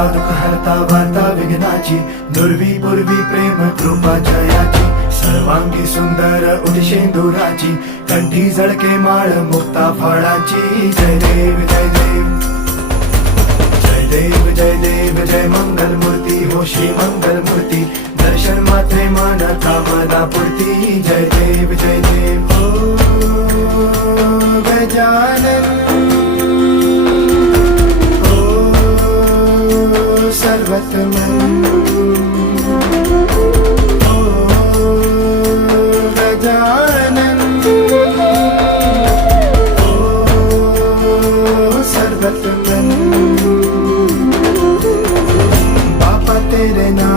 हरता दुःख हरता वार्ता विघ्नाची, दुर्वी पूर्वी प्रेम कृपा जयाची, सर्वांगी सुंदर उदिशेंदुराची, कंठी झळके माळ मुक्ता फळाची. जय देव जय देव जय देव जय देव जय मंगल मूर्ती हो श्री मंगल मूर्ती, दर्शन मात्रे मन कामना पूर्ती. जय देव जय देव हो गजानन सर्वतमन ओ गजानन ओ सर्वतमन. बापा तेरे नाम